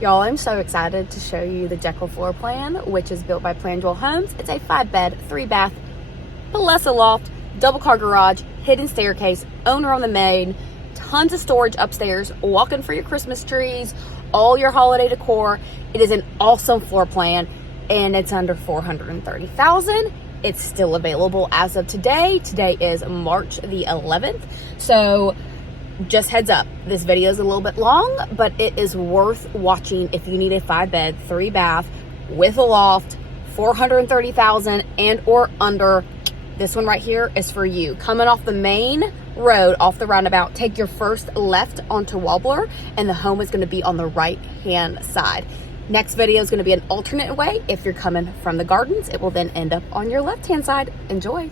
Y'all, I'm so excited to show you the Jekyll floor plan, which is built by Plandwell Homes. It's a 5-bed, 3-bath, plus a loft, double car garage, hidden staircase, owner on the main, tons of storage upstairs, walk-in for your Christmas trees, all your holiday decor. It is an awesome floor plan, and it's under $430,000. It's still available as of today. Today is March the 11th. So just heads up, this video is a little bit long, but it is worth watching if you need a 5-bed, 3-bath with a loft, $430,000 and or under. This one right here is for you. Coming off the main road, off the roundabout, take your first left onto Warbler, and the home is going to be on the right hand side. Next video is going to be an alternate way. If you're coming from the gardens, it will then end up on your left hand side. Enjoy.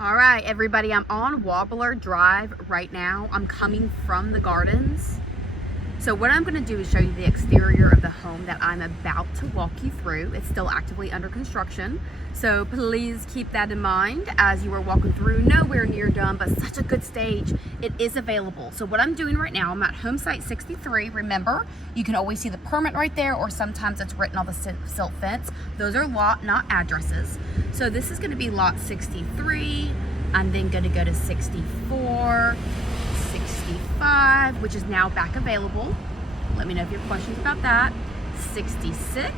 All right, everybody, I'm on Warbler Drive right now. I'm coming from the gardens. So what I'm gonna do is show you the exterior of the home that I'm about to walk you through. It's still actively under construction. So please keep that in mind as you are walking through. Nowhere near done, but such a good stage. It is available. So what I'm doing right now, I'm at home site 63. Remember, you can always see the permit right there, or sometimes it's written on the silt fence. Those are lot, not addresses. So this is gonna be lot 63. I'm then gonna go to 64, 65, which is now back available. Let me know if you have questions about that. 66.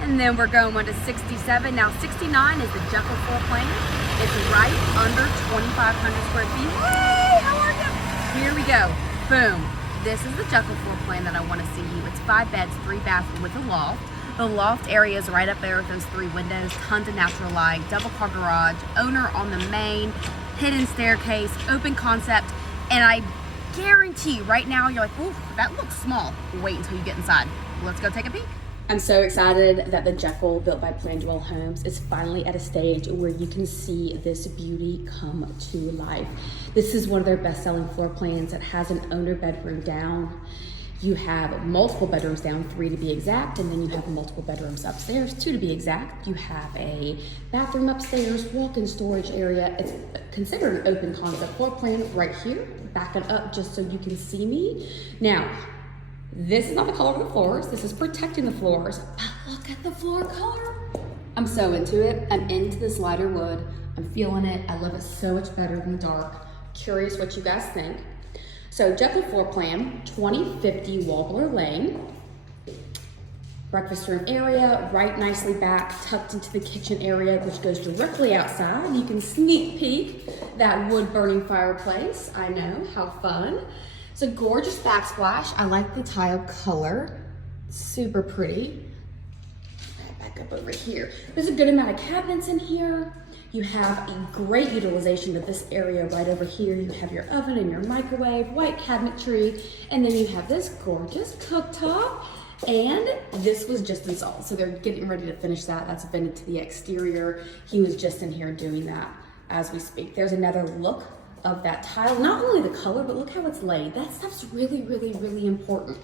And then we're going to 67. Now 69 is the Jekyll floor plan. It's right under 2,500 square feet. Hey, how are you? Here we go. Boom. This is the Jekyll floor plan that I want to see you. It's 5 beds, 3 baths with a loft. The loft area is right up there with those 3 windows, tons of natural light, double car garage, owner on the main, hidden staircase, open concept, and I guarantee you right now you're like, ooh, that looks small. Wait until you get inside. Let's go take a peek. I'm so excited that the Jekyll, built by Plandwell Homes, is finally at a stage where you can see this beauty come to life. This is one of their best-selling floor plans. It has an owner bedroom down. You have multiple bedrooms down, 3 to be exact, and then you have multiple bedrooms upstairs, 2 to be exact. You have a bathroom upstairs, walk-in storage area. It's considered an open concept floor plan right here. Backing up just so you can see me. Now, this is not the color of the floors. This is protecting the floors. But look at the floor color. I'm so into it. I'm into this lighter wood. I'm feeling it. I love it so much better than the dark. Curious what you guys think. So Jekyll floor plan, 2050 Warbler Lane. Breakfast room area, right nicely back, tucked into the kitchen area, which goes directly outside. You can sneak peek that wood burning fireplace. I know, how fun. It's a gorgeous backsplash. I like the tile color, super pretty. Back up over here. There's a good amount of cabinets in here. You have a great utilization of this area right over here. You have your oven and your microwave, white cabinetry, and then you have this gorgeous cooktop, and this was just installed. So they're getting ready to finish that. That's vented to the exterior. He was just in here doing that as we speak. There's another look of that tile. Not only the color, but look how it's laid. That stuff's really, really, really important.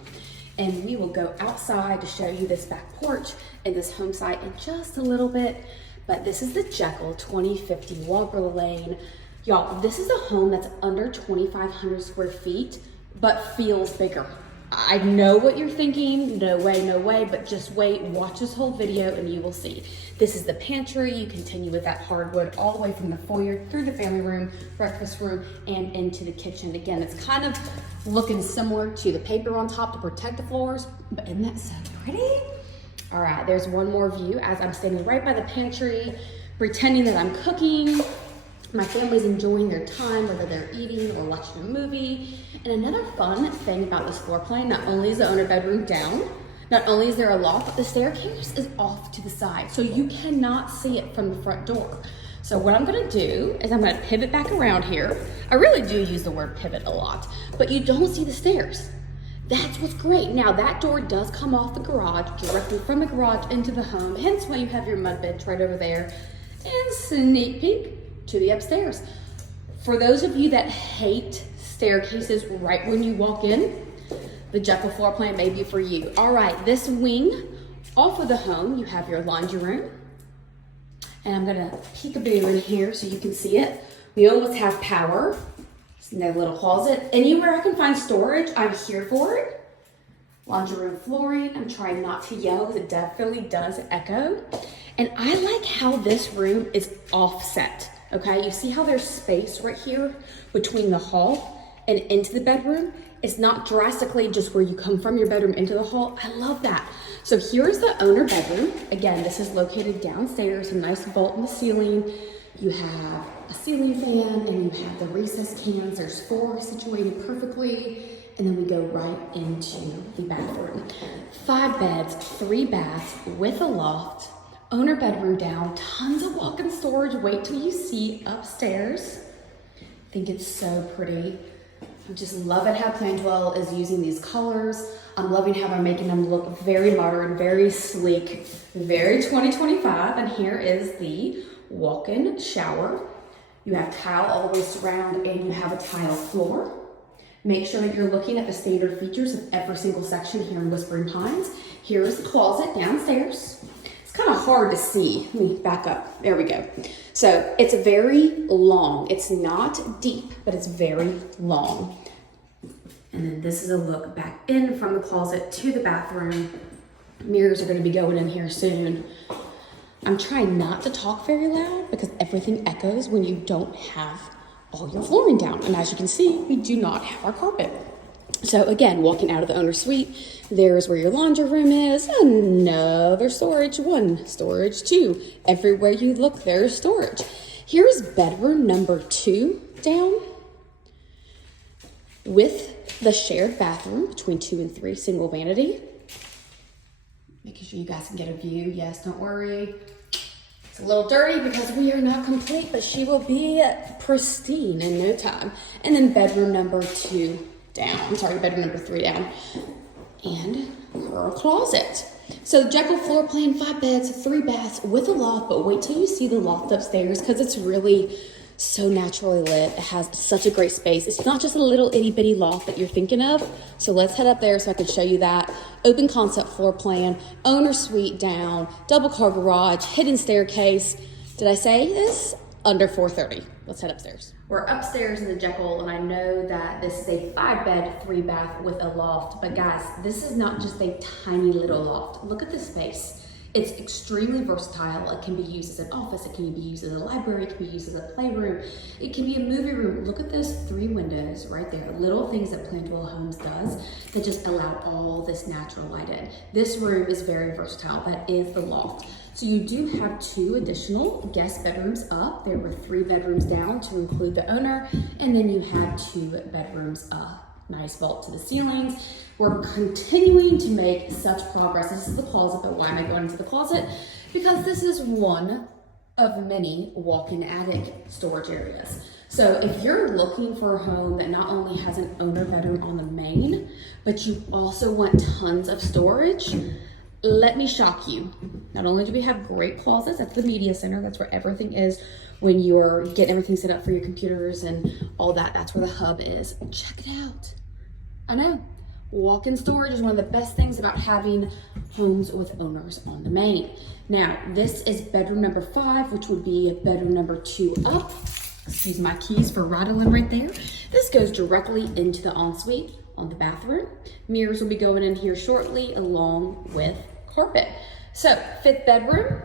And we will go outside to show you this back porch and this home site in just a little bit. But this is the Jekyll 2050 Warbler Lane. Y'all, this is a home that's under 2,500 square feet, but feels bigger. I know what you're thinking, no way, but just wait, watch this whole video and you will see. This is the pantry. You continue with that hardwood all the way from the foyer through the family room, breakfast room, and into the kitchen. Again, it's kind of looking similar to the paper on top to protect the floors, but isn't that so pretty? All right, there's one more view as I'm standing right by the pantry, pretending that I'm cooking. My family's enjoying their time, whether they're eating or watching a movie. And another fun thing about this floor plan, not only is the owner bedroom down, not only is there a loft, but the staircase is off to the side. So you cannot see it from the front door. So what I'm gonna do is I'm gonna pivot back around here. I really do use the word pivot a lot, but you don't see the stairs. That's what's great. Now that door does come off the garage, directly from the garage into the home, hence why you have your mud bench right over there. And sneak peek to the upstairs. For those of you that hate staircases right when you walk in, the Jekyll floor plan may be for you. All right, this wing off of the home, you have your laundry room. And I'm gonna peek-a-boo in here so you can see it. We almost have power. There's a little closet. Anywhere I can find storage, I'm here for it. Laundry room flooring. I'm trying not to yell because it definitely does echo. And I like how this room is offset, okay? You see how there's space right here between the hall and into the bedroom? It's not drastically just where you come from your bedroom into the hall. I love that. So here's the owner bedroom. Again, this is located downstairs, a nice vault in the ceiling. You have a ceiling fan and you have the recess cans. There's 4 situated perfectly. And then we go right into the bathroom. 5 beds, 3 baths with a loft. Owner bedroom down, tons of walk-in storage. Wait till you see upstairs. I think it's so pretty. I just love it how Plandwell is using these colors. I'm loving how they're making them look very modern, very sleek, very 2025. And here is the walk-in shower. You have tile all the way surround and you have a tile floor. Make sure that you're looking at the standard features of every single section here in Whispering Pines. Here's the closet downstairs. It's kind of hard to see. Let me back up. There we go. So it's very long. It's not deep, but it's very long. And then this is a look back in from the closet to the bathroom. Mirrors are going to be going in here soon. I'm trying not to talk very loud because everything echoes when you don't have all your flooring down. And as you can see, we do not have our carpet. So again, walking out of the owner's suite, there's where your laundry room is. Another storage, 1, storage 2. Everywhere you look, there's storage. Here's bedroom number 2 down with the shared bathroom between 2 and 3, single vanity. Making sure you guys can get a view. Yes, don't worry. It's a little dirty because we are not complete, but she will be pristine in no time. And then bedroom number 2 down. I'm sorry, bedroom number 3 down. And her closet. So Jekyll floor plan, 5 beds, 3 baths with a loft, but wait till you see the loft upstairs because it's really so naturally lit. It has such a great space. It's not just a little itty bitty loft that you're thinking of. So let's head up there so I can show you that. Open concept floor plan, owner suite down, double car garage, hidden staircase. Did I say this? Under 430. Let's head upstairs. We're upstairs in the Jekyll, and I know that this is a 5 bed, 3 bath with a loft, but guys, this is not just a tiny little loft. Look at this space. It's extremely versatile. It can be used as an office. It can be used as a library. It can be used as a playroom. It can be a movie room. Look at those 3 windows right there. Little things that Plandwell Homes does that just allow all this natural light in. This room is very versatile. That is the loft. So you do have 2 additional guest bedrooms up. There were 3 bedrooms down to include the owner. And then you had 2 bedrooms up. Nice vault to the ceilings. We're continuing to make such progress. This is the closet, but why am I going into the closet? Because this is one of many walk-in attic storage areas. So if you're looking for a home that not only has an owner bedroom on the main, but you also want tons of storage, let me shock you. Not only do we have great closets at the media center, that's where everything is when you're getting everything set up for your computers and all that, that's where the hub is. Check it out. I know, walk-in storage is one of the best things about having homes with owners on the main. Now, this is bedroom number 5, which would be bedroom number 2 up. Excuse my keys for rattling right there. This goes directly into the ensuite on the bathroom. Mirrors will be going in here shortly along with carpet. So 5th bedroom.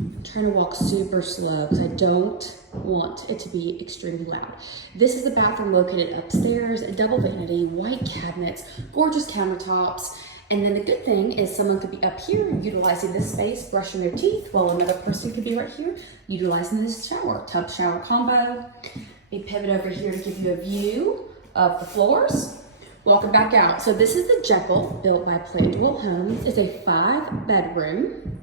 I'm trying to walk super slow because I don't want it to be extremely loud. This is the bathroom located upstairs, a double vanity, white cabinets, gorgeous countertops. And then the good thing is someone could be up here utilizing this space, brushing their teeth, while another person could be right here utilizing this shower, tub shower combo. We pivot over here to give you a view of the floors. Walking back out. So this is the Jekyll built by Plandwell Homes. It's a 5 bedroom,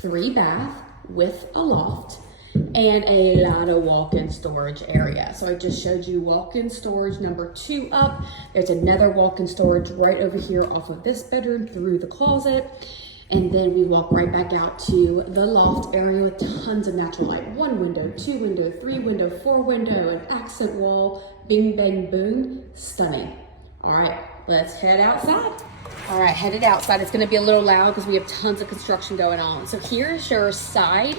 3 bath with a loft and a lot of walk-in storage area. So I just showed you walk-in storage number 2 up. There's another walk-in storage right over here off of this bedroom through the closet. And then we walk right back out to the loft area with tons of natural light. 1 window, 2 window, 3 window, 4 window, an accent wall, bing, bang, boom, stunning. All right, let's head outside. All right, headed outside. It's gonna be a little loud because we have tons of construction going on. So here's your side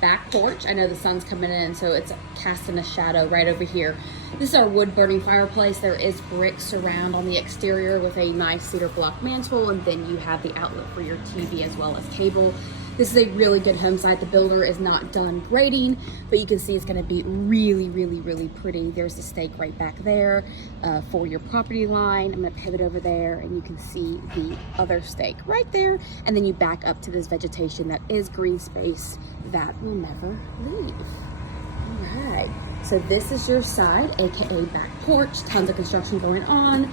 back porch. I know the sun's coming in, so it's casting a shadow right over here. This is our wood burning fireplace. There is brick surround on the exterior with a nice cedar block mantle, and then you have the outlet for your TV as well as cable. This is a really good home site. The builder is not done grading, but you can see it's gonna be really, really, really pretty. There's the stake right back there for your property line. I'm gonna pivot over there and you can see the other stake right there. And then you back up to this vegetation that is green space that will never leave. All right, so this is your side, AKA back porch. Tons of construction going on.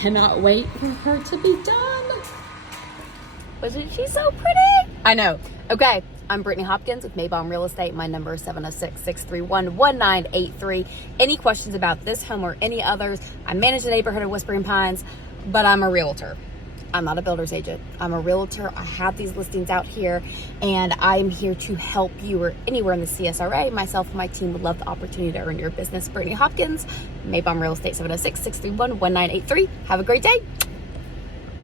Cannot wait for her to be done. Wasn't she so pretty? I know. Okay, I'm Brittany Hopkins with Maybaum Real Estate. My number is 706-631-1983. Any questions about this home or any others? I manage the neighborhood of Whispering Pines, but I'm a realtor. I'm not a builder's agent. I'm a realtor. I have these listings out here, and I'm here to help you or anywhere in the CSRA. Myself and my team would love the opportunity to earn your business. Brittany Hopkins, Maybaum Real Estate, 706-631-1983. Have a great day.